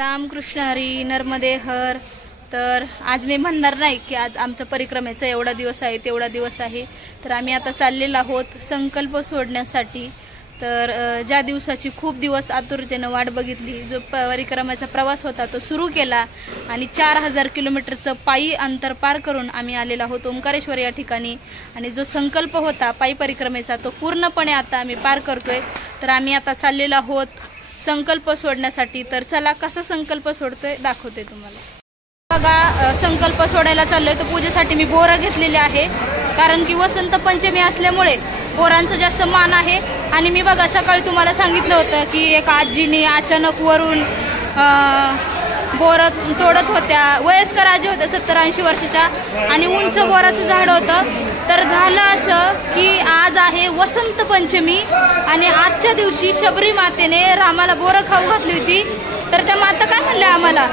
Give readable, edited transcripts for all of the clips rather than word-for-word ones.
रामकृष्ण हरी नर्मदे हर। तर आज मी म्हणणार नाही की आज आमचा परिक्रमेचा एवढा दिवस आहे तेवढा दिवस आहे, तर आम्ही आता चाललेलो आहोत संकल्प सोडण्यासाठी। तर ज्या दिवसाची खूप दिवस आतुरतेने वाट बघितली, जो परिक्रमेचा प्रवास होता तो सुरू केला आणि 4000 किलोमीटरचं पायी अंतर पार करून आम्ही आलेलो आहोत ओंकारेश्वर या ठिकाणी। आणि जो संकल्प होता पायी परिक्रमेचा तो पूर्णपणे आता आम्ही पार करतोय। तर आम्ही आता चाललेलो आहोत संकल्प सोडण्यासाठी। तर चला कसा संकल्प सोडतोय दाखवते तुम्हाला। बघा, संकल्प सोडायला चाललोय तर पूजेसाठी मी बोरं घेतलेले आहे, कारण की वसंत पंचमी असल्यामुळे बोरांचा जास्त मान आहे। आणि मी बघा सकाळी तुम्हाला सांगितलं होतं की एक आजीने अचानक वरून बोर तोडत होत्या, वयस्कर आजी होत्या 70-80 वर्षाच्या, आणि उंच बोराचं झाड होतं। तर झालं असं की आज आहे वसंत पंचमी आणि आजच्या दिवशी शबरी मातेने रामाला बोरं खाऊ घातली होती। तर त्या माता काय म्हणल्या आम्हाला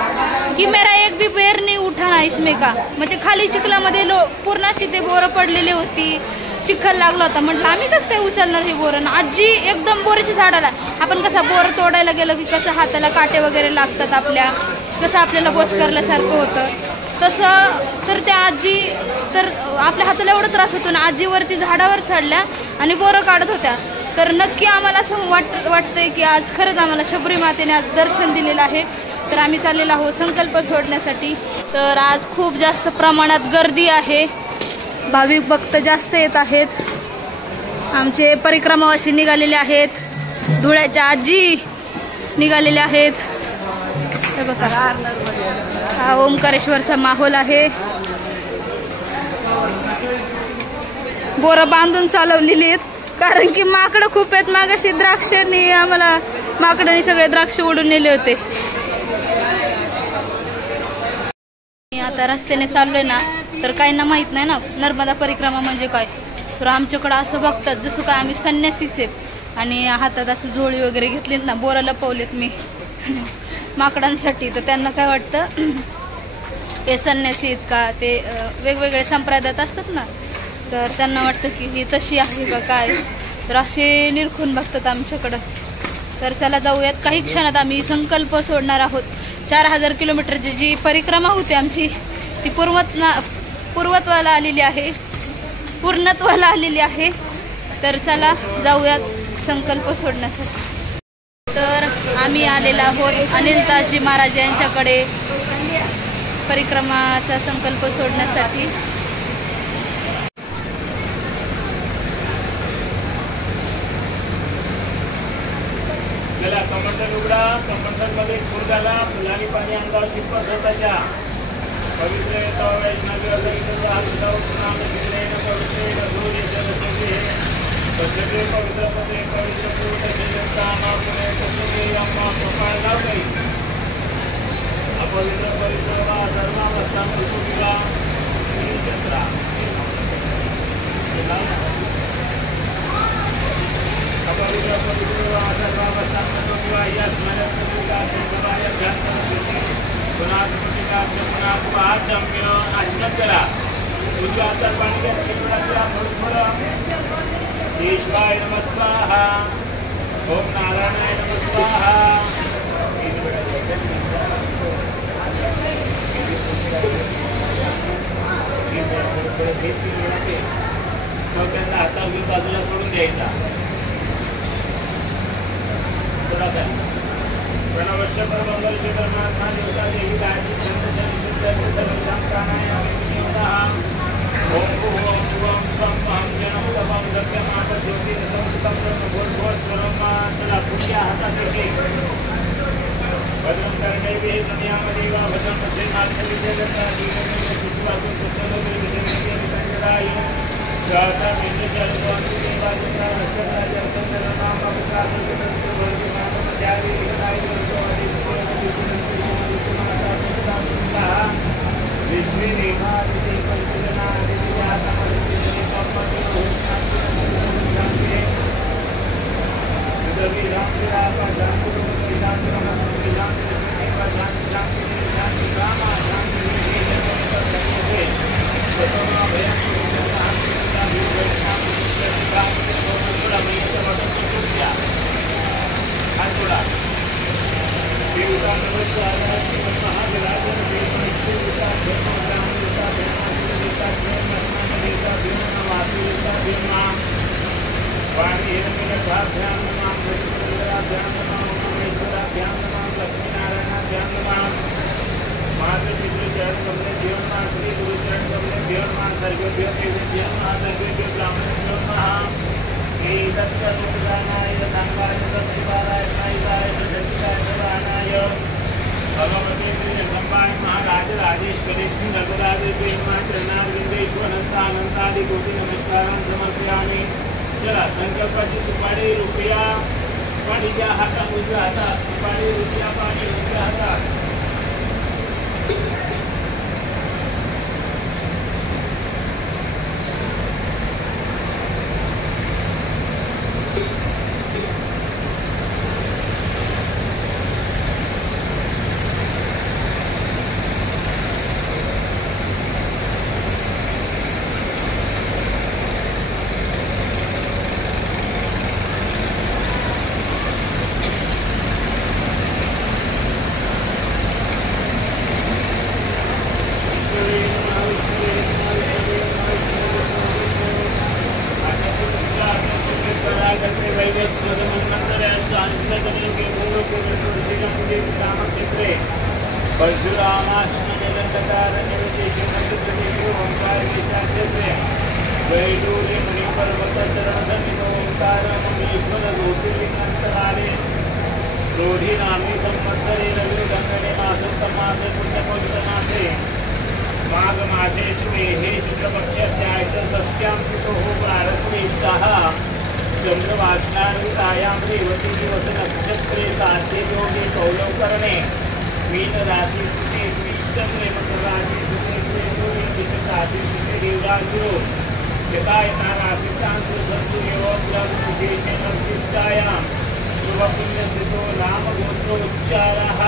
की मेरा एक भी पैर नहीं उठाना इसमें का, म्हणजे खाली चिखलामध्ये पूर्ण अशी ते बोरं पडलेली होती, चिखल लागला होता। म्हटलं आम्ही कसं काय उचलणार हे बोरं। आजी एकदम बोराच्या झाडाला, आपण कसं बोर तोडायला गेलो की कसं हाताला काटे वगैरे लागतात आपल्या, कसं आपल्याला बोचकरल्यासारखं होतं तसं। तर त्या आजी तर आपल्या हाताला एवढा त्रास होतो ना, आजीवरती झाडावर चढल्या आणि बोरं काढत होत्या। तर नक्की आम्हाला असं वाटतंय की आज खरंच आम्हाला शबरी मातेने आज दर्शन दिलेलं आहे। तर आम्ही चाललेलो आहोत संकल्प सोडण्यासाठी। तर आज खूप जास्त प्रमाणात गर्दी आहे, भाविक भक्त जास्त येत आहेत। आमचे परिक्रमावासी निघालेले आहेत, धुळ्याच्या आजी निघालेले आहेत। हे बघा, हा ओंकारेश्वरचा माहोल आहे। बोरं बांधून चालवलेली आहेत, कारण की माकडं खूप आहेत। मागाशी द्राक्षांनी आम्हाला माकडांनी सगळे द्राक्ष उडून नेले होते। आता रस्त्याने चाललोय ना, तर काहींना माहित नाही ना नर्मदा परिक्रमा म्हणजे काय। तर आमच्याकडे असं बघतात जसं काय आम्ही संन्यासीच आहेत आणि हातात असं झोळी वगैरे घेतलीत ना, बोरं लपवलेत मी माकडांसाठी। तर त्यांना काय वाटतं हे संन्यासी आहेत का, ते वेगवेगळे संप्रदायात असतात ना, तर त्यांना वाटतं की ही तशी आहे का काय। तर असे निरखून बघतात आमच्याकडं। तर चला जाऊयात, काही क्षणात आम्ही संकल्प सोडणार आहोत। 4000 किलोमीटरची जी परिक्रमा होती आमची ती पूर्णत्वाला आलेली आहे। तर चला जाऊयात संकल्प सोडण्यासाठी। तर आम्ही आलेलो आहोत अनिलदासजी महाराज यांच्याकडे परिक्रमाचा संकल्प सोडण्यासाठी। कमंडल उघडा, कमंडल मध्ये खुर्दाला फुलानी पाणी अंगावर शिपत स्वतःच्या पवित्र पवित्र पदे पवित्र अपवित्र पवित्र सर्वावस्था अपवित्र पवित्र सर्वावस्था करा उजव्या हातात पाणी घ्या, ईश्वराय नमः स्वाहा, ओम नारायणाय नमः स्वाहा। मग त्यांना हातावर बाजूला सोडून द्यायचा। प्रणवश्य परमंगल परमात्मा देवता देवी गायत्री छंदशा निषिद्ध सर्वजाम प्राणायाम विनियोगः। ओम भूम भुवं स्वं अहं जनम तमं सत्यमाप ज्योति समृतं ब्रह्म स्वरम। चला पुढच्या हातात एक भद्रं कर्णेभिः संयामदेवा भद्रं पश्येमात् विजयदत्ता दीर्घमेव सुष्वातु सुष्ठोदरि विजयमेव गाता मेन्द्रचारुवान्तु देवादित्या रक्षकराजा संतरनामपत्रा त्यावेळी विश्वे देवादिते पंचजना भगवती श्री जगदम्बाय महाराज राजेश्वरी श्री नर्मदादेवी अनंतादि कोटि नमस्कारान् समर्पयामि। चला संकल्पाची सुपारी रुपया पाणी ज्या हातात उजव्या हातात सुपारी रुपया पाणी उजव्या हातात माघ मासे शिवे हे शुक्लपक्ष अध्यायाच्या षष्ट्यां पितो प्रारस्वेष्टः चंद्रवासनायां रेवती दिवस नक्षत्रे साध्ये योगे कौलवकरणे मीन राशि स्थिते श्रीचंद्रे मकर राशि स्थिते सूर्य विचित्र राशि स्थिते देवराज गुरु यथा राशिकांश संसूर्यों विशेषेण विशिष्टायां ध्रुवपुण्यस्थितो नाम गोत्रोच्चारः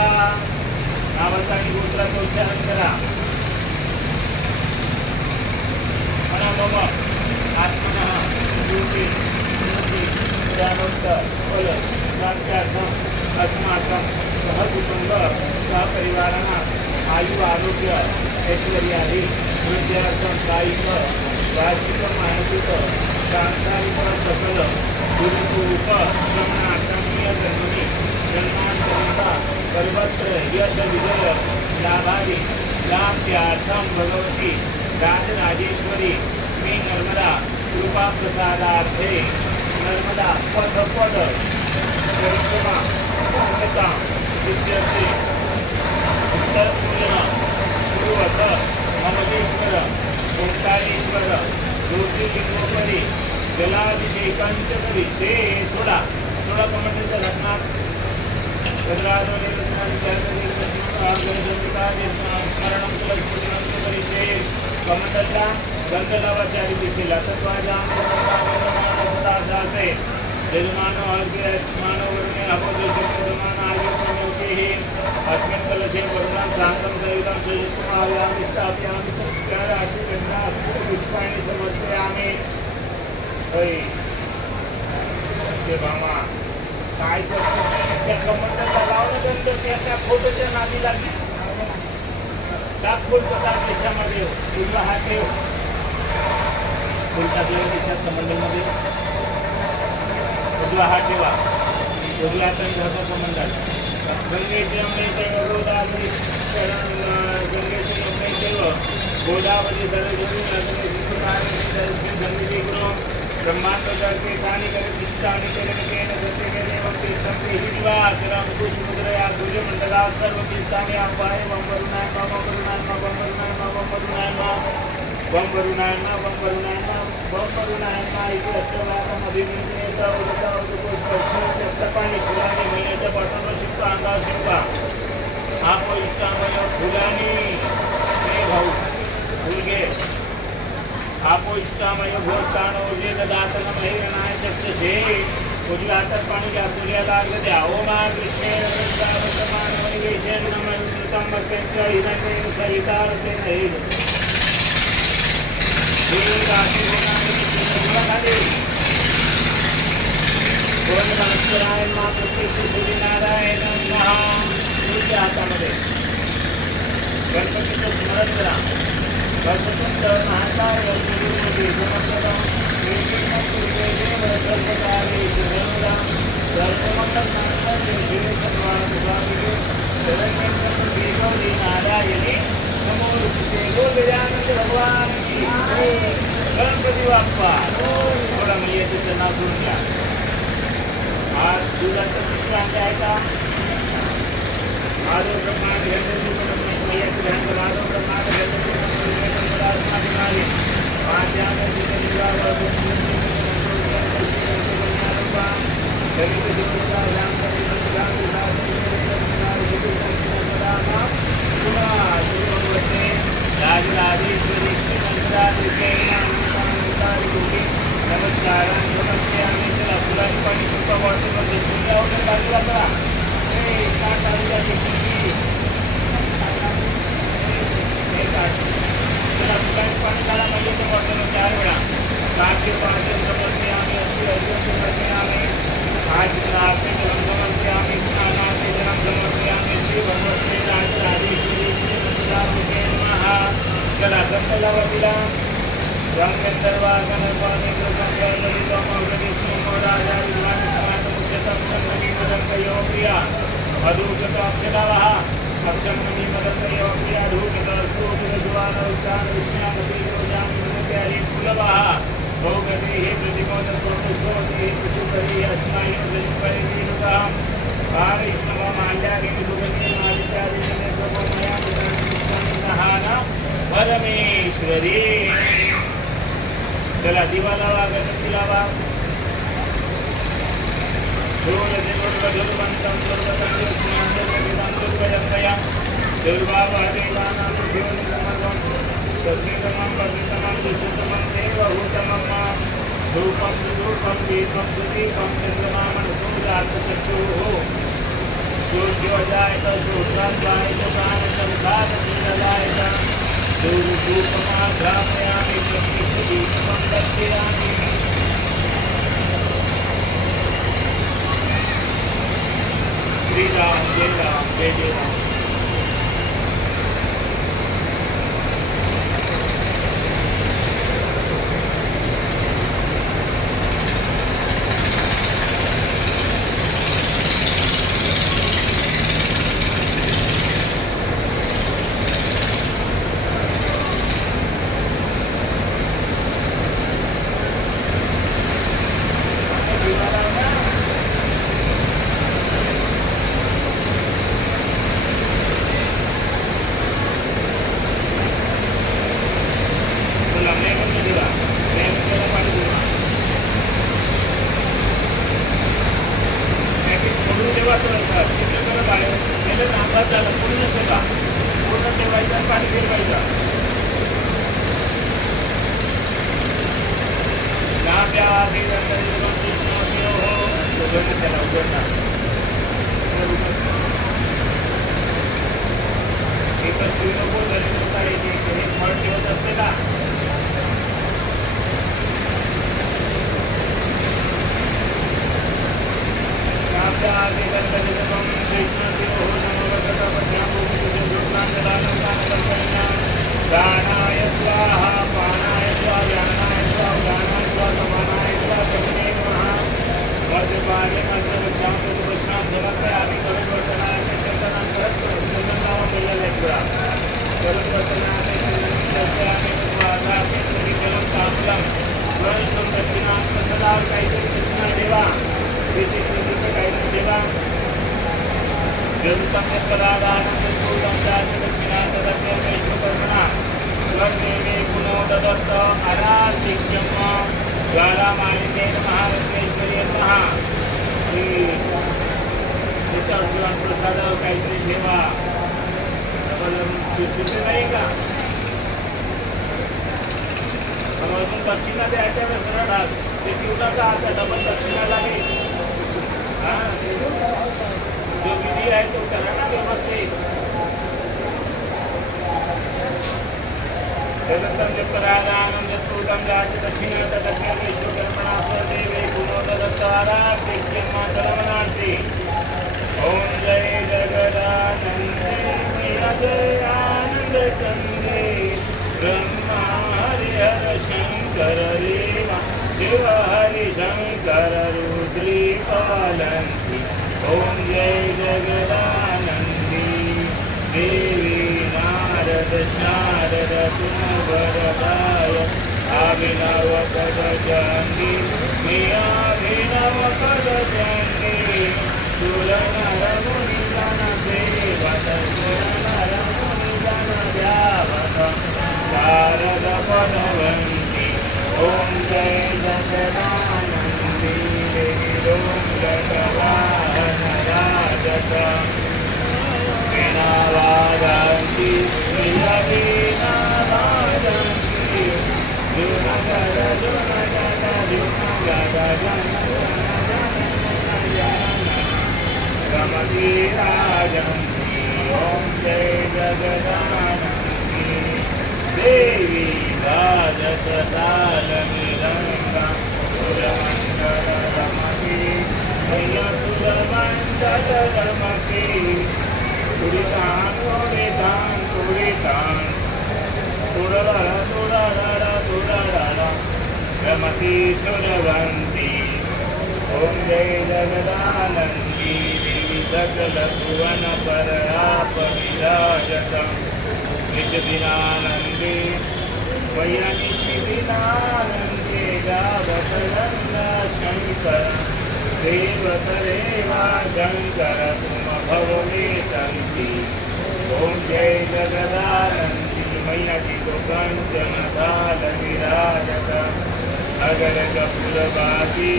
नामकानि गोत्राचा उच्चारण करा। मम आत्मनः योगे स्मृति ज्ञानोत्तर फल प्राप्त्यार्थम् अस्माकं सहकुटुंब सहपरिवाराणां आयु आरोग्य ऐश्वर्यादि वृद्ध्यर्थं कायिक वाचिक मानसिक सांसारिक सकल गुरुरूप श्रवणार्थमीय जन्मनि जन्मांतरता सर्वत्र यश विजय लाभादि प्राप्त्यार्थं भगवती राजराजेश्वरी श्री नर्मदा कृपा प्रसादार्थे नर्मदा पथ पद परिक्रमा पूर्णता सिद्ध्यर्थे उत्तर पूर्ण पूर्वत मनलेश्वर ओंकारेश्वर ज्योतिर्लिंगोपरी जलाभिषेकांच विषे सोडा सोडा कमंडलच्या घटनात स्मरणं परिचय कमंडलला गंगलावाच्या दिशेला तत्वाजाते यजमानो अर्घ्य मानवर्णे अपोदेशमान आयुर्मयोगे अस्मिन् कलशे वरुणां शान्तं सहितं सयुक्तमाव्यामि स्थापयामि संस्कारादि पुष्पाणि समर्पयामि। ते भामा काय त्या कमंडलला लावलं तर त्या फोटोच्या नादी लागली फूल पता त्याच्यामध्ये उजवा हात ठेव फुल टाकलेलं त्याच्या कमंडलमध्ये उजवा हात ठेवा उजव्या हाताने धरतो कमंडल गंगेचे यमुनेचे गोदावरी गंगेचे यमुनेचे गोदावरी सरस्वती नर्मदे सिंधु भारती सन्निधि गुरु ब्रह्मांड करके दानी करे दिष्टानि करे केन सत्य के देवं तीर्थं हिरिवा जलम कुशमुद्रया सूर्यमंडला सर्व तीर्थानि आवाय वं वरुणाय वं वरुणाय वं वरुणाय वं वरुणाय वं वरुणाय वं वरुणाय वं वरुणाय इति अष्टवाक्यम् अभिनेत उदता उदकोष्ठपाणि फुलानि महिन्याच्या पाठवून शिकवा अंगावर शिकवा आपो इष्टामय फुलानि हे भाऊ फुल घे आपो इष्टामय भोस्थान ओजे दातन महिरणाय चक्षुषे उजव्या हातात पाणी घ्या सूर्याला अर्घ्य द्या ओमा कृष्णेन वर्तमान वैवेशेन नमस्कृतं मत्यंच हिरण्येन सहितारतेन हेद हे राशी होणारे ओम नमस्काराय मा प्रत्यक्ष सूर्यनारायण नमः। तुळशी हातामध्ये गणपतीचं स्मरण करा. गणपतींच महाकाय गुरुपती गुणप्रदम देव सर्वकार्येषु सर्वदा सर्वमंगलमांगल्ये शिवे सर्वार्थसाधिके शरण्ये त्र्यंबके नारायणे नमोस्तुते. बोल गजानन भगवान की जय. गणपती बाप्पा. थोडा मैयाचं नाव सोडून घ्या. आज दुधाचं पिशवी आणलं आहे का? माधव ब्रह्मांड घेतलेली मैयाचं ध्यान करा. माधव ब्रह्मांड घेतलेली मिळाले राजराजेश्वरी श्री नमस्कार. नमस्ते. आम्ही त्याला फुलाची पाणी कृपा वाटतो चिंता वगैरे बाजूला करा. पाणी काढा. मैयाच्या बॉटलवर 4 वेळा. काठी पाणी समजते आम्ही अशी अर्जुन समजते आम्ही आज आपले जन्म समजते आम्ही स्नानाचे जन्म समजते आम्ही श्री भगवते राजराजेश्वरी श्री मंजुळामुखे महा. चला गंध लावा तिला. रंगेंदरवा गणपाने गणपती सोमराजा विद्वान समाज मुख्यतम संगणी मदंग योप्रिया अधूकत अक्षरावः अक्षमनी मदंग योप्रिया धूकत सूर्यसुवान उद्दान विष्णापति रोजान मनोप्यारी फुलवः भोगते हे प्रतिमोद प्रोत्सवते हे कुचुकरी अस्माय जनिपरि वीरुकाम कार्यक्षम माल्यागे सुगंधि मालिकादि जने प्रभुमया निधाना परमेश्वरी. चला दिवा लावा. गणपती लावा. धूपम सुधूपम दीपम सुदीपम चंद्रमा मनसूर्याचक्षुः सूर्योदयाय शोत्राय प्राणचंद्राय धूपमाघ्रामयामि दीपं दर्शयामि. श्री राम जय राम जय जय राम. दानाय स्वाहा पानाय स्वाहा व्यानाय स्वाहा उदानाय स्वाहा समानाय स्वाहा जगने नमः. मध्यपाले मध्यवच्चांत वचनांत जलत्रयामि करुणवर्तनाय चंदनां चंदनाव मिळाले पुरा करुणवर्तनाय चंदनायामि वासामि जलं तांबूलं स्वयं दक्षिणांत सदा काहीतरी दक्षिणा देवा. देशी काहीतरी देवा. जलतम यत्पदादानं तत्पूर्वं दक्षिणांत दक्षिणेश्वरकर्मणा स्वर्देवे गुणो ददत्त अनार्तिक्यम ज्वालामालिकेन महारत्नेश्वरी महा. त्याच्यावर प्रसाद काहीतरी ठेवा. सुचले नाही का? अजून दक्षिणा द्यायच्या वेळेस सरळ हात ते ठेवला का आता डबल दक्षिणा लागेल. जो विधी आहे तो करा ना व्यवस्थित. जगत्तम जपराजानं जत्तूतं राजदक्षिणात दक्षिणेश्वरकर्मणा स्वदेवे गुणो दत्तारा तेक्यं चलमनार्थे. ओम जय जगदानंद जय आनंद कंदे ब्रह्मा हरिहर शंकर रेवा शिव हरि शंकर रुद्री पालंती ओम जय जगदानंदी देवी नारद शारद तुम वरदाय अभिनव पद चंदी अभिनव पद चंदी तुलनर मुनि जन सेवत सुरनर मुनि जन ध्यावत शारद पदवंती ओम जय जगदानंदी देवी ओम जगवाहन राजत वीणा वादंती वीणा वादंती जुनगर जुनगद जुनगद रमती राजंती ओम जय जगदानंदी देवी राजत ताल मृदंगा सुरमंडल रमती मैया सुरमंडल रमती तुड़ितान तुड़ितान तुड़ितान तुड़रा तुड़रा तुड़रा रमती सुरवंती ओम जय जगदानंदी देवी सकल भुवन पर आप विराजत निश दिनानंदी मैया निश दिनानंदी गावत नंदा शंकर देवत रेवा शंकर तुम भव में तंती ओम जय जगदानंदी मैया जी को कंचन थाल विराजत अगर कपूरबादी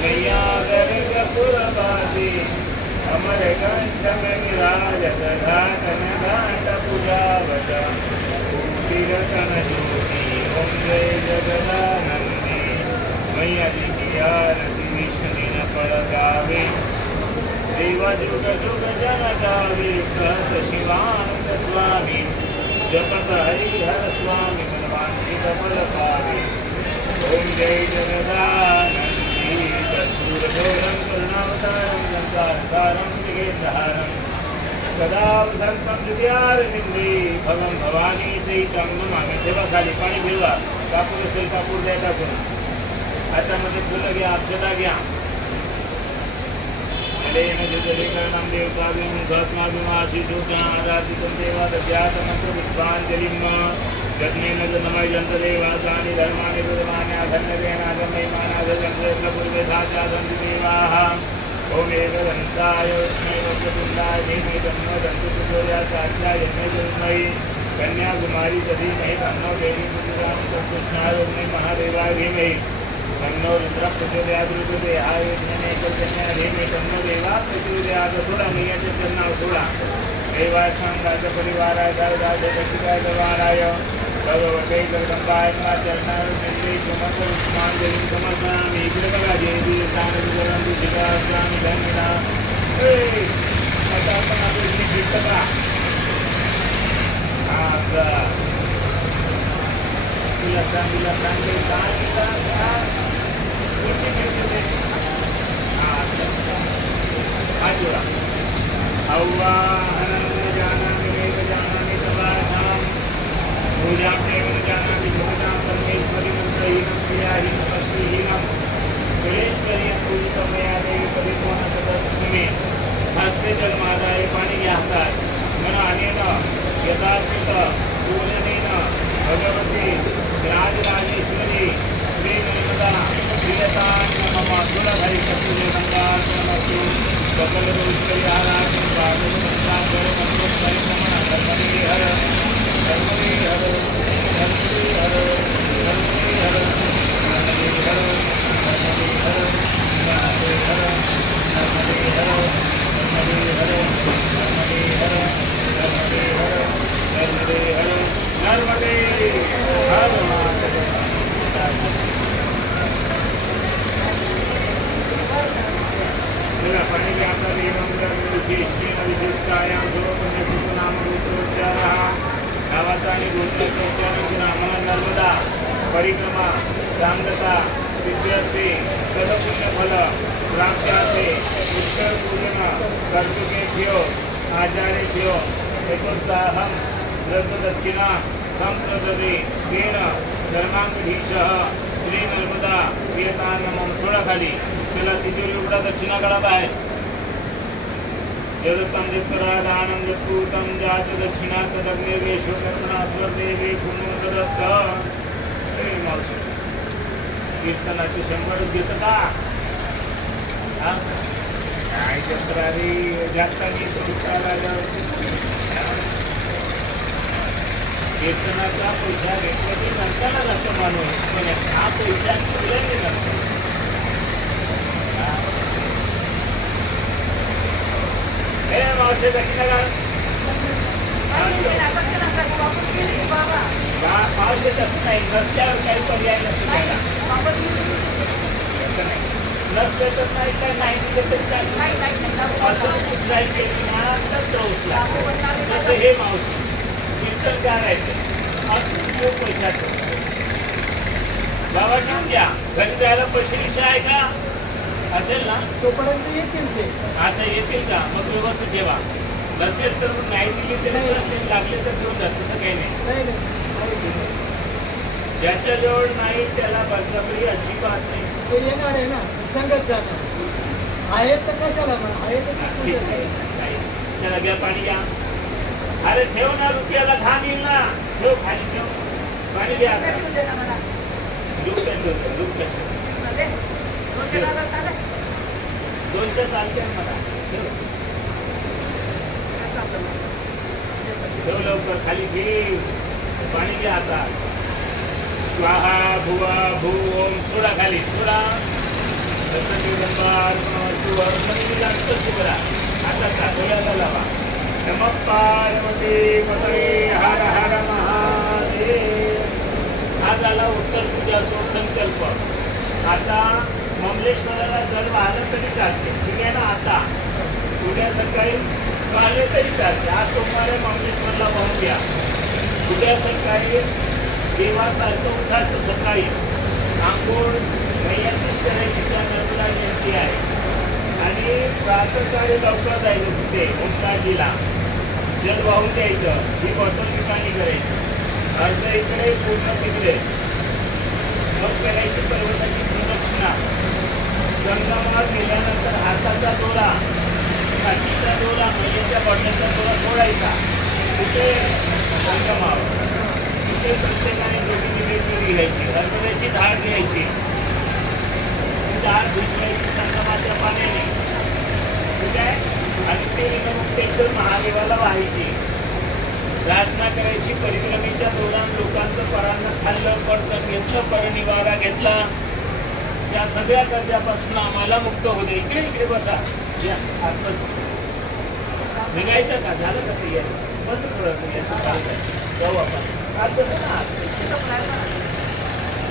मैया अगर कपूरबादी अमर कंठ में विराजत घाटन घाट पूजावत तीरतन ज्योति ओम जय जगदानंदी मैया जी की आरती विष्णु न पड़ गावे देवा जुग जुग जन गावे कहत शिवानंद स्वामी जपत हरिहर स्वामी मनवांछित फल पावे ओम जय जगदानंदी कर्पूरगौरं करुणावतारं संसारसारं जगद्धारं सदा वसन्तं हृदयारविन्दे भवं भवानी सहितं नमामि ठेवा खाली पाणी फिरवा कापूर असेल कापूर द्या टाकून हातामध्ये फुलं घ्या अक्षता घ्या अलेन जलेकरणं देवताभिं गत्माभिमासी दूतं आराधितं देवादध्यात्मन्त्र पुष्पाञ्जलिं यज्ञेन जन्मय जन्तदेवासानि धर्माणि बुधमानि आधन्यतेनागमयमानाधजन्त्रेन्द्रपूर्वेधाचासन्ति ओम एकदन्ताय विष्णुवे वक्रतुण्डाय धीमहि तन्नो दन्ति प्रचोदयात् यज्ञे धीमहि कन्याकुमारी धीमहि तन्नो देवी प्रचोदयात् कृष्णाय महादेवाय धीमहि तन्नो रुद्र प्रचोदयात् रुद्रदेहाय यज्ञने कन्या धीमहि तन्नो देवा प्रचोदयात् सोळा मैयाच्या चरणावर सोळा देवाय सांगाय परिवाराय सारदाय दक्षिणाय दवाराय भगवते जगदंबाय चरणावर निंदे समर्थ पुष्पांजली समर्पयामि इकडे बघा जय देवतान विवरण दिगास्वामी धन्यना आता आपण आपली नीट बघा आता तुला सांगे सांगितलं आजोरा आव्हानं जानामि वेद जानामि तवासां पूजां केवल जानामि भगवां परमेश्वरी मंत्रहीनं क्रियाहीनं भक्तिहीनं सुरेश्वरी पूजितं मया देवी परिपूर्णतदस्मि हस्ते जलमादाय पाणी घ्या हातात मनानेन यथाचित पूजनेन भगवती राजराजेश्वरी श्री नर्मदा प्रियतां मम सुरहरि कस्तूरे गंगार्पणमस्तु सकल दोषकरी आराधन भागवत मंत्रोच्चारण नमः धर्मदे हर धर्मदे हर धर्मदे हर धर्मदे हर धर्मदे हर धर्मदे हर धर्मदे हर धर्मदे हर धर्मदे हर धर्मदे हर धर्मदे हर धर्मदे हर नर्मदे हर पाणी आपला विशिष्टायां नाम गोत्रोच्चारः नावाचा आणि गोत्राचा उच्चार करून आम्हाला नर्मदा परिक्रमा सांगता सिद्ध्यर्थे तदपुण्यफल प्राप्त्यार्थे पुष्कर पूजन कर्तृकेभ्यो आचार्येभ्यो एकोत्साहं दत्तदक्षिणा संप्रददे तेन धर्मांगधीशः श्रीनर्मदा प्रियतान्नमं सोडाखाली. त्याला तिजोरी उघडा, दक्षिणा काढा बाहेर. यदत्तं यत्परादानं यत्पूतं जात दक्षिणा तदग्निर्वेश्वकर्मणा स्वदेवे पुनोदत्त. हे मावशी कीर्तनाचे 100 घेतं का? काय चक्रारी जातानी कीर्तनाचा पैसा घेतला की नंतर जातो माणूस, पण हा पैसा तुला नाही लागतो. हे मावशी दक्षिणा काढ. मावशी तसं नाही, नसल्यावर काही पर्याय नसतो त्याला. असं नाही, नसलं तर नाही, काय नाही दिलं तरी चालेल. असं कुठलाही केली ना तर दोष लागतो. तसं हे मावशी कीर्तन करायचं असं तो पैसा ठेवतो. बाबा ठेवून द्या, घरी जायला पैसे विषय आहे का? असेल ना तोपर्यंत येतील ते. अच्छा येतील का? मग व्यवस्थित ठेवा. नसेल तर नाही दिली तरी लागले तर घेऊन जा, तसं काही नाही. ज्याच्याजवळ नाही त्याला बळजबरी अजिबात नाही. तो येणार आहे ना, संगत जाणार आहे तर कशाला मग आहे तर चला घ्या, पाणी घ्या. अरे ठेव ना, रुपयाला घाम येईल ना. ठेव, खाली ठेव, पाणी घ्या. दोनच्या चालते मला. ठेव लवकर, खाली घे, पाणी घ्या. आता स्वाहा भुवा भू ओम सोडा, खाली सोडा. जास्त शिवरा. आता चांगल्याला लावा. नमः पार्वती पते हर हर महादेव. हा झाला उत्तर पूजा सोड संकल्प. आता ममलेश्वराला जल वाहलं तरी चालते, ठीक आहे ना. आता उद्या सकाळी वाहले तरी चालते. आज सोमवारी ममलेश्वरला वाहून घ्या. उद्या सकाळी देवासारखं उठायचं. सकाळी आंघोळ मैयाचीच करायची, त्या नर्मदा जयंती आहे. आणि प्रातःकाळी लवकर जायचं तिथे ओंकारजीला जल वाहून द्यायचं. ही बॉटल ठिकाणी करायची. अर्ध इकडे पूर्ण तिकडे. मग करायची पर्वताची प्रदक्षिणा. संगमावर गेल्यानंतर हाताचा दोरा, छातीचा दोरा, मैयाच्या बॉटलचा दोरा सोडायचा. तिथे संगमावर तिथे प्रत्येकाने दोघींनी वेगवेगळी घ्यायची. हरभऱ्याची डाळ घ्यायची. डाळ भिजवायची संगमाच्या पाण्याने, ठीक आहे. आणि ते विनमुक्तेश्वर महादेवाला व्हायची. प्रार्थना करायची. परिक्रमेच्या दौरान लोकांचं परांना खाल्लं, पडतं घेतलं, परनिवारा घेतला. त्या सगळ्या कर्जापासून आम्हाला मुक्त होऊ दे. इकडे इकडे बसा. या आत बस. निघायचं का? झालं का तयारी? बस थोडंसं जाऊ आपण. आज बसा ना.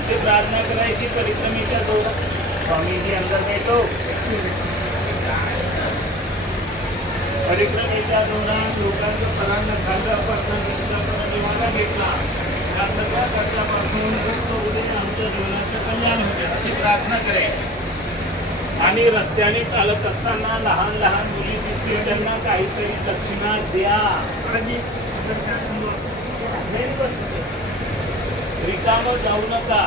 ते प्रार्थना करायची परिक्रमेच्या दौरान. स्वामीजी अंदर बैठो. परिक्रमेच्या दौरान लोकांचं परांना खाल्लं, पडतं घेतलं, परनिवारा घेतला. या सगळ्या कर्जापासून मुक्त होऊ दे, आमच्या जीवनाचं कल्याण होते, अशी प्रार्थना करायची. आणि रस्त्याने चालत असताना लहान लहान मुली दिसतील त्यांना काहीतरी दक्षिणा द्या. रिकामं जाऊ नका.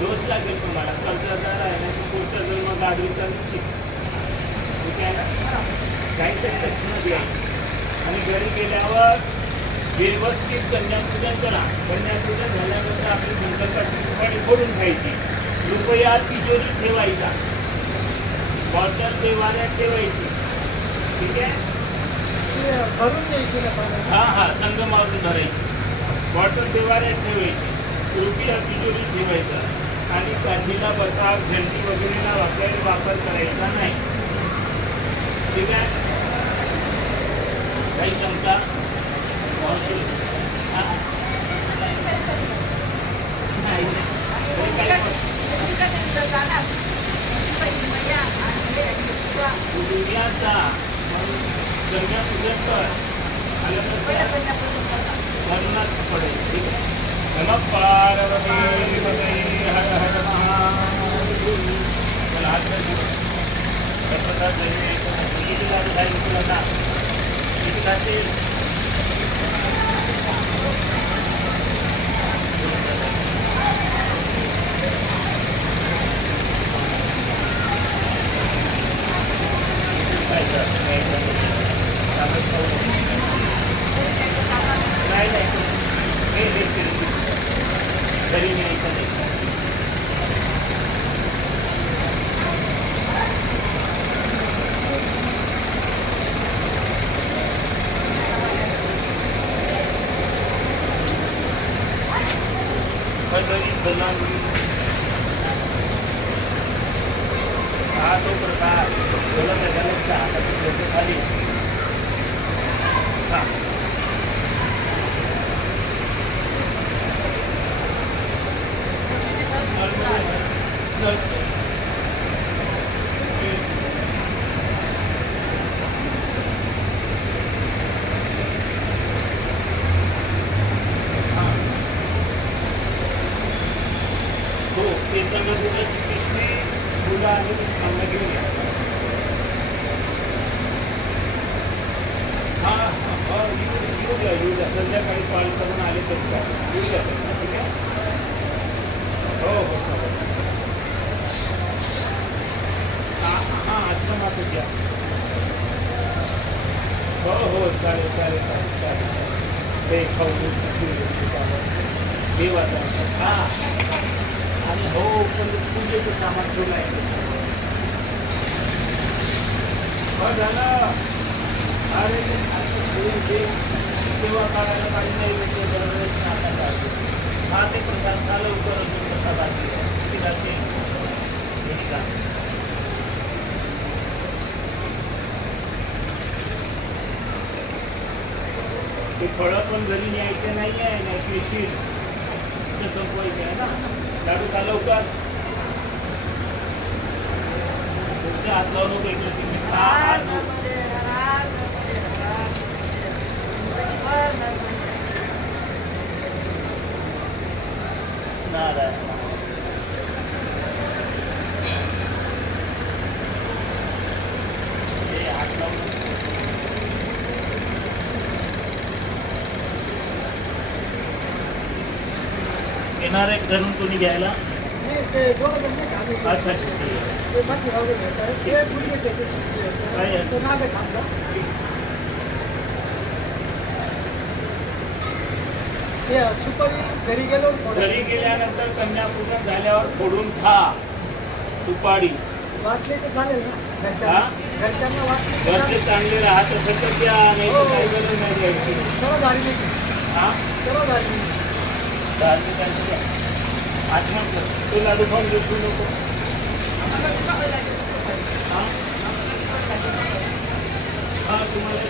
दोष लागेल तुम्हाला. कर्जदार आहे ना, पुढचा जन्म गाडीचा निश्चित, ठीक आहे ना. काहीतरी दक्षिणा द्यायची. आणि घरी गेल्यावर व्यवस्थित कन्यापूजन करा. कन्यापूजन झाल्यानंतर आपली संकल्पाची सुपारी फोडून खायची. रुपया तिजोरीत ठेवायचा. बॉटल देवाऱ्यात ठेवायची, ठीक आहे. भरून द्यायची ना. हा हा संगमावर धरायची. बॉटल देवाऱ्यात ठेवायची. रुपया तिजोरीत ठेवायचा. आणि काठीला बटाव झंडी वगैरेला वापर करायचा नाही, ठीक आहे. काही शंका? पडेल, ठीक आहे. नमः पार्वती पते हर हर महादेव. चला हात जोडू. प्रसाद किती असेल हा तो प्रसाद बोला त्याच्या हाताची खाली हा हो येताना दुधाची पिशवी मुलं आणि आम्हाला घेऊन या हां हां येऊ द्या संध्याकाळी कॉल करून आले तरी चालेल येऊ द्या ठीक आहे हो हो चालेल हां आश्रमातच द्या हो हो चालेल चालेल चालेल चालेल ते खाऊ देवाचा हां आणि हो पण पूजेचं सामान ठेवलं आहे हो झालं अरे सेवा काढायला काही नाही भेटते दरवेळेस नाका हा ते प्रसाद झालं लवकर प्रसाद तिघाचे ते फळं पण घरी न्यायचे नाही आहे ना पिशील ते संपवायचे आहे ना लाडू का लवकर नुसते हात लावून नको इकडे तिकडे हात लावून येणार आहे घरून कोणी घ्यायला अच्छा अच्छा सुपारी घरी गेल्यानंतर कन्यापूजन झाल्यावर फोडून खा सुपारी वाटले तर चालेल ना घरच्यांना वाटले घरचे चांगले राहत असेल तर द्या नाही तर काही गरज नाही द्यायची सर्व धार्मिक हां सर्व धार्मिक धार्मिकांची द्या आठवण कर तो लाडू खाऊन घेऊ नको हां हां तुम्हाला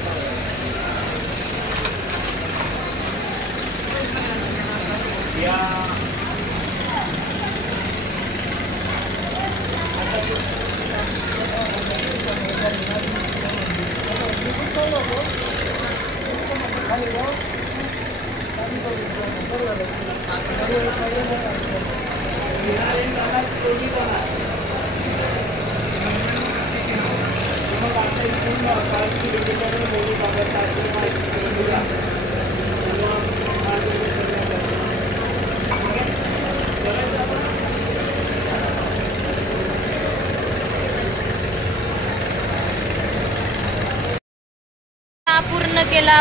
या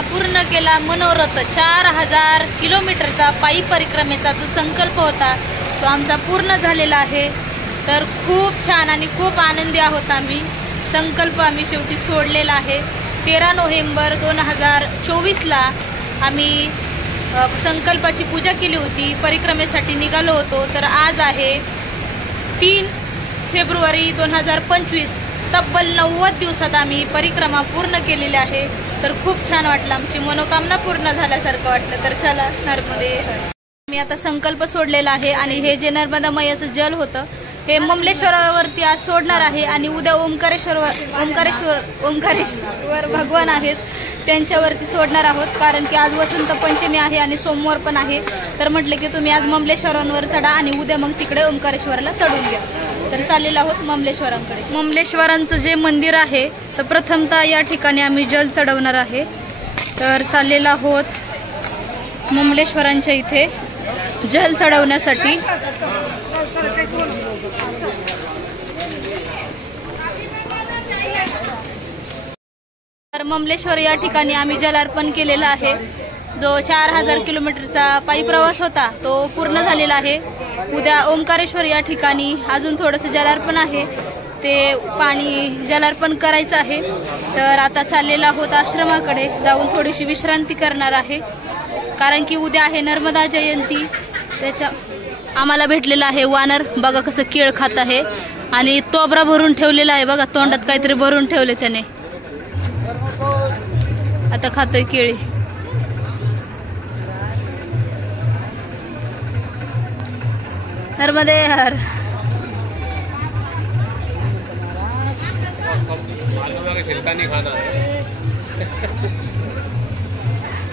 पूर्ण केला मनोरथ 4000 किलोमीटरचा पायी परिक्रमेचा जो संकल्प होता तो आमचा पूर्ण झालेला आहे। तर खूप छान आणि खूप आनंदी आहोत आम्ही। संकल्प आम्ही शेवटी सोडलेला आहे। 13 नोव्हेंबर 2024ला आम्ही संकल्पाची पूजा केली होती, परिक्रमेसाठी निघालो होतो। तर आज आहे 3 फेब्रुवारी 2025, तब्बल 90 दिवसात आम्ही परिक्रमा पूर्ण केलेली आहे। तर खूप छान वाटलं, आमची मनोकामना पूर्ण झाल्यासारखं वाटलं। तर चला नर्मदे हर। मी आता संकल्प सोडलेला आहे आणि हे जे नर्मदा मैयाचं जल होतं हे ममलेश्वरावरती आज सोडणार आहे आणि उद्या ओंकारेश्वर भगवान आहेत त्यांच्यावरती सोडणार आहोत, कारण की आज वसंत पंचमी आहे आणि सोमवार पण आहे। तर म्हटलं की तुम्ही आज ममलेश्वरांवर चढा आणि उद्या मग तिकडे ओंकारेश्वरला चढून घ्या। तर चाललेलो आहोत ममलेश्वरांकडे। ममलेश्वरांचं जे मंदिर आहे तर प्रथमतः या ठिकाणी आम्ही जल चढवणार आहे। तर चाललेलो आहोत ममलेश्वरांच्या इथे जल चढवण्यासाठी। तर ममलेश्वर या ठिकाणी आम्ही जलार्पण केलेला आहे। जो 4000 किलोमीटरचा पायी प्रवास होता तो पूर्ण झालेला आहे। उद्या ओंकारेश्वर या ठिकाणी अजून थोडंसं जलार्पण आहे, ते पाणी जलार्पण करायचं आहे। तर आता चाललेला आहोत आश्रमाकडे, जाऊन थोडीशी विश्रांती करणार आहे, कारण की उद्या आहे नर्मदा जयंती। त्याच्या आम्हाला भेटलेला आहे वानर, बघा कसं केळ खात आहे आणि तोबरा भरून ठेवलेला आहे बघा, तोंडात काहीतरी भरून ठेवले त्याने, आता खातोय केळी. नर्मदे हर.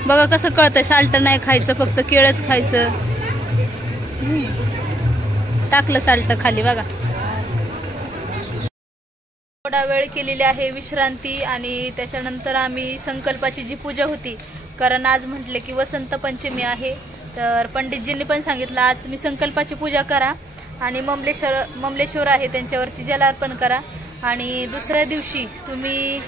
बघा कसं कळतंय, साल्ट नाही खायचं, फक्त केळच खायचं. टाकलं साल्ट खाली बघा. थोडा वेळ केलेली आहे विश्रांती आणि त्याच्यानंतर आम्ही संकल्पाची जी पूजा होती, कारण आज म्हटले की वसंत पंचमी आहे, तर पंडितजींनी पण सांगितलं आज मी संकल्पाची पूजा करा आणि ममलेश्वर आहे त्यांच्यावरती जलार्पण करा आणि दुसऱ्या दिवशी तुम्ही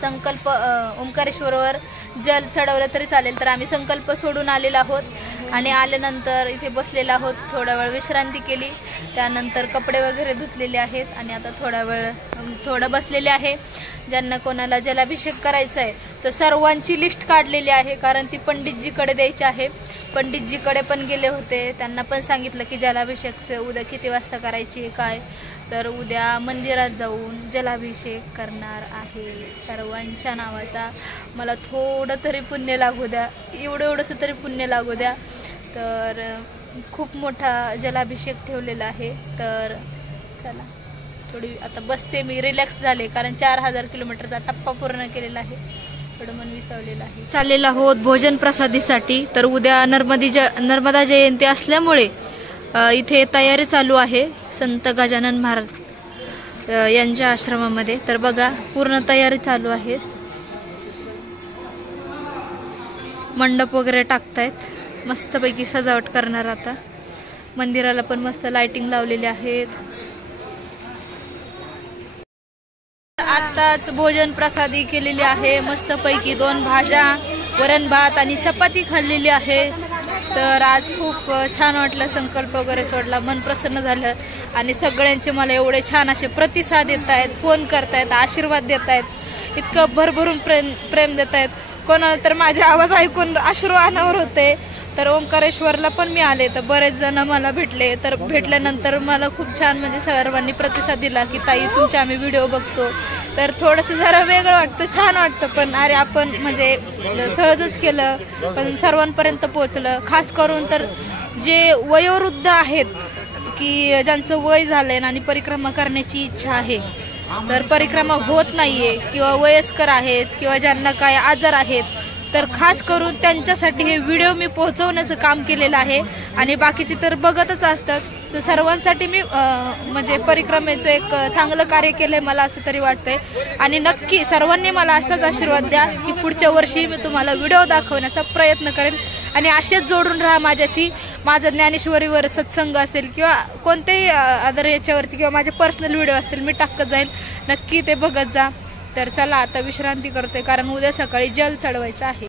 संकल्प ओंकारेश्वरवर जल चढवलं तरी चालेल. तर आम्ही संकल्प सोडून आलेलो आहोत आणि आल्यानंतर इथे बसलेलो आहोत, थोडा वेळ विश्रांती केली, त्यानंतर कपडे वगैरे धुतलेले आहेत आणि आता थोडं बसलेले आहे. ज्यांना कोणाला जलाभिषेक करायचा आहे तर सर्वांची लिस्ट काढलेली आहे, कारण ती पंडितजीकडे द्यायची आहे. पंडितजीकडे पण गेले होते, त्यांना पण सांगितलं की जलाभिषेकचं उद्या किती वाजता करायची काय, तर उद्या मंदिरात जाऊन जलाभिषेक करणार आहे सर्वांच्या नावाचा. मला थोडं तरी पुण्य लागू द्या, एवढंसं तरी पुण्य लागू द्या. तर खूप मोठा जलाभिषेक ठेवलेला आहे. तर चला थोडी आता बसते मी, रिलॅक्स झाले, कारण 4000 किलोमीटरचा टप्पा पूर्ण केलेला आहे, थोडं मन विसवलेलं आहे. चाललेला आहोत भोजन प्रसादीसाठी. तर उद्या नर्मदा जयंती असल्यामुळे इथे तयारी चालू आहे संत गजानन महाराज यांच्या आश्रमामध्ये. तर बघा पूर्ण तयारी चालू आहे, मंडप वगैरे टाकतायत, मस्तपैकी सजावट करणार. आता मंदिराला पण मस्त लाइटिंग लावलेली आहेत. आताच भोजन प्रसादी केलेली आहे, मस्तपैकी 2 भाज्या, वरण भात आणि चपाती खाल्लेली आहे. तर आज खूप छान वाटलं, संकल्प वगैरे सोडला, मन प्रसन्न झालं आणि सगळ्यांचे मला एवढे छान असे प्रतिसाद देत आहेत, फोन करतायत, आशीर्वाद देत आहेत, इतकं भरभरून प्रेम देत आहेत. कोणाला तर माझे आवाज ऐकून अश्रू अनावर होते. तर ओंकारेश्वरला पण मी आले, तर बरेच जण मला भेटले. तर भेटल्यानंतर मला खूप छान म्हणजे सर्वांनी प्रतिसाद दिला की ताई तुमचे आम्ही व्हिडिओ बघतो. तर थोडंसं जरा वेगळं वाटतं, छान वाटतं, पण अरे आपण म्हणजे सहजच केलं पण सर्वांपर्यंत पोहोचलं. खास करून तर जे वयोवृद्ध आहेत की ज्यांचं वय झालंय आणि परिक्रमा करण्याची इच्छा आहे, तर परिक्रमा होत नाहीये, किंवा वयस्कर आहेत किंवा ज्यांना काय आजार आहेत, तर खास करून त्यांच्यासाठी हे व्हिडिओ मी पोहोचवण्याचं काम केलेलं आहे. आणि बाकीचे तर बघतच असतात, तर सर्वांसाठी मी म्हणजे परिक्रमेचं एक चांगलं कार्य केलंय मला असं तरी वाटतंय. आणि नक्की सर्वांनी मला असाच आशीर्वाद द्या की पुढच्या वर्षी मी तुम्हाला व्हिडिओ दाखवण्याचा प्रयत्न करेल आणि असेच जोडून राहा माझ्याशी. माझं ज्ञानेश्वरीवर सत्संग असेल किंवा कोणत्याही अदर याच्यावरती किंवा माझे पर्सनल व्हिडिओ असतील मी टाकत जाईल, नक्की ते बघत जा. तर चला आता विश्रांती करतोय, कारण उद्या सकाळी जल चढवायचं आहे.